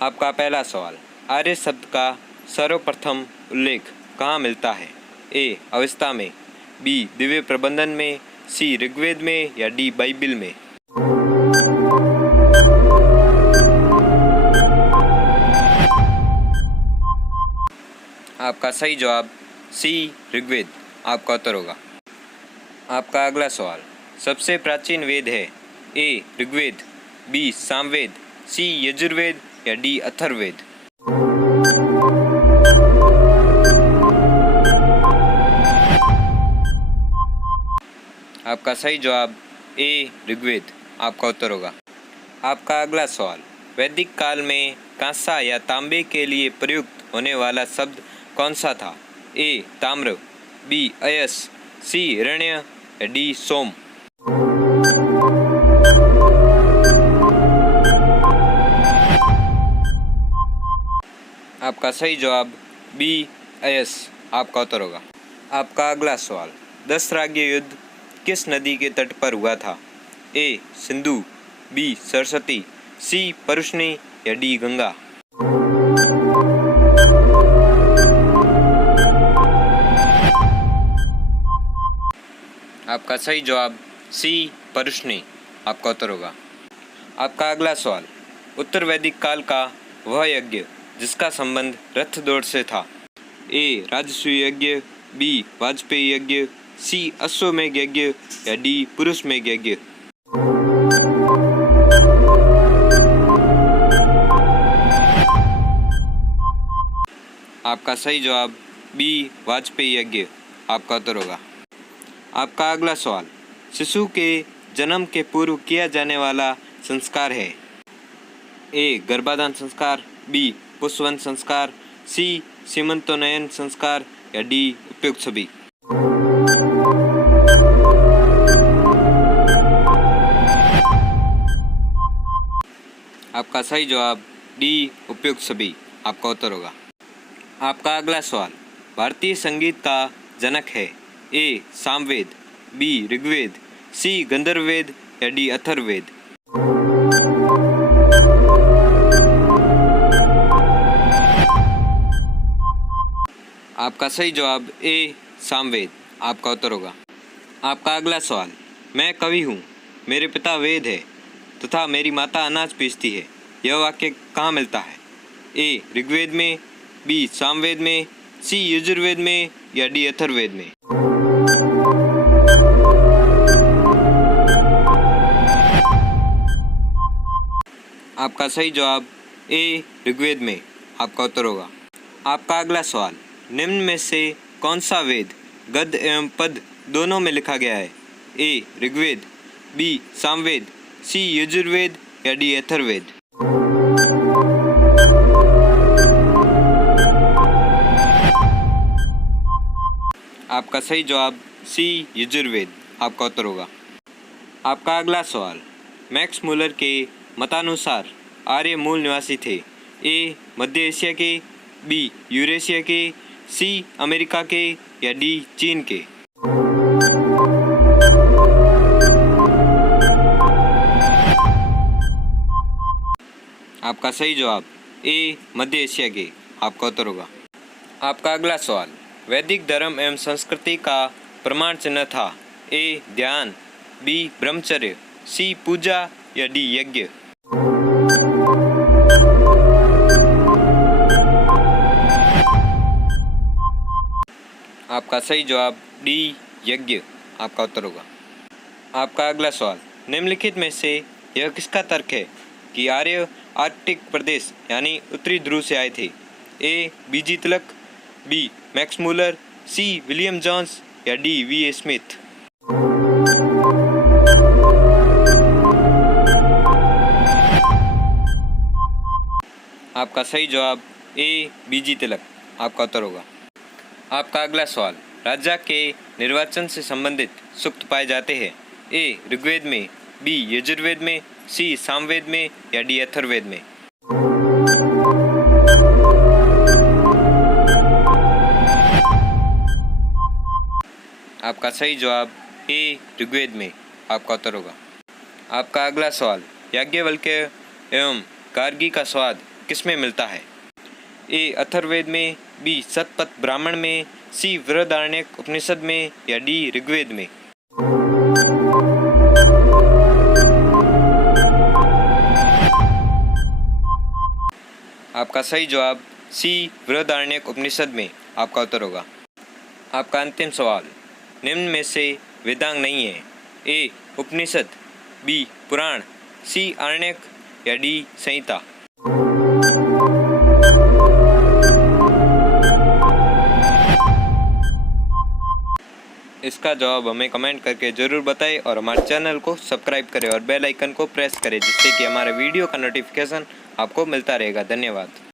आपका पहला सवाल, आर्य शब्द का सर्वप्रथम उल्लेख कहाँ मिलता है? ए. अवस्था में, बी. दिव्य प्रबंधन में, सी. ऋग्वेद में या डी. बाइबिल में? आपका सही जवाब सी. ऋग्वेद आपका उत्तर होगा। आपका अगला सवाल, सबसे प्राचीन वेद है? ए. ऋग्वेद, बी. सामवेद, सी. यजुर्वेद या डी. अथर्ववेद? आपका सही जवाब ए. ऋग्वेद आपका उत्तर होगा। आपका अगला सवाल, वैदिक काल में कांसा या तांबे के लिए प्रयुक्त होने वाला शब्द कौन सा था? ए. ताम्र, बी. अयस, सी. हिरण्य या डी. सोम? आपका सही जवाब बी. अयस आपका उत्तर होगा। आपका अगला सवाल, दशराज्य युद्ध किस नदी के तट पर हुआ था? ए. सिंधु, बी. सरस्वती, सी. परुष्णी या डी. गंगा? आपका सही जवाब सी. परुष्णी आपका उत्तर होगा। आपका अगला सवाल, उत्तर वैदिक काल का वह यज्ञ जिसका संबंध रथ दौड़ से था? ए. राजसूय यज्ञ, बी. वाजपेयी यज्ञ, सी. अश्वमेघ यज्ञ या डी. पुरुषमेघ यज्ञ? आपका सही जवाब बी. वाजपेयी यज्ञ आपका उत्तर होगा। आपका अगला सवाल, शिशु के जन्म के पूर्व किया जाने वाला संस्कार है? ए. गर्भाधान संस्कार, बी. पुष्पवंत संस्कार, सी. सीमंतोन्नयन संस्कार या डी. उपयुक्त सभी? आपका सही जवाब डी. उपयुक्त सभी आपका उत्तर होगा। आपका अगला सवाल, भारतीय संगीत का जनक है? ए. सामवेद, बी. ऋग्वेद, सी. गंधर्ववेद या डी. अथर्ववेद? आपका सही जवाब ए. सामवेद आपका उत्तर होगा। आपका अगला सवाल, मैं कवि हूँ, मेरे पिता वेद है तथा मेरी माता अनाज पीसती है, यह वाक्य कहाँ मिलता है? ए. ऋग्वेद में, बी. सामवेद में, सी. यजुर्वेद में या डी. अथर्ववेद में? आपका सही जवाब ए. ऋग्वेद में आपका उत्तर होगा। आपका अगला सवाल, निम्न में से कौन सा वेद गद्य एवं पद दोनों में लिखा गया है? ए. ऋग्वेद, बी. सामवेद, सी. यजुर्वेद या डी. अथर्ववेद? आपका सही जवाब सी. यजुर्वेद आपका उत्तर होगा। आपका अगला सवाल, मैक्स मूलर के मतानुसार आर्य मूल निवासी थे? ए. मध्य एशिया के, बी. यूरेशिया के, सी. अमेरिका के या डी. चीन के? आपका सही जवाब ए. मध्य एशिया के आपका उत्तर होगा। आपका अगला सवाल, वैदिक धर्म एवं संस्कृति का प्रमाण चिन्ह था? ए. ध्यान, बी. ब्रह्मचर्य, सी. पूजा या डी. यज्ञ? आपका सही जवाब डी. यज्ञ आपका उत्तर होगा। आपका अगला सवाल, निम्नलिखित में से यह किसका तर्क है कि आर्य आर्कटिक प्रदेश यानी उत्तरी ध्रुव से आए थे? ए. बीजी तिलक, बी. मैक्स मूलर, सी. विलियम जोन्स या डी. वी. ए. स्मिथ? आपका सही जवाब ए. बीजी तिलक आपका उत्तर होगा। आपका अगला सवाल, राजा के निर्वाचन से संबंधित सूक्त पाए जाते हैं? ए. ऋग्वेद में, बी. यजुर्वेद में, सी. सामवेद में या डी. अथर्ववेद में? आपका सही जवाब ए. ऋग्वेद में आपका उत्तर होगा। आपका अगला सवाल, याज्ञवल्क्य एवं गार्गी का स्वाद किस में मिलता है? ए अथर्ववेद में, बी शतपथ ब्राह्मण में, सी बृहदारण्यक उपनिषद में या डी ऋग्वेद में? आपका सही जवाब सी बृहदारण्यक उपनिषद में आपका उत्तर होगा। आपका अंतिम सवाल, निम्न में से वेदांग नहीं है? ए उपनिषद, बी पुराण, सी आरण्यक या डी संहिता? इसका जवाब हमें कमेंट करके ज़रूर बताएं और हमारे चैनल को सब्सक्राइब करें और बेल आइकन को प्रेस करें, जिससे कि हमारे वीडियो का नोटिफिकेशन आपको मिलता रहेगा। धन्यवाद।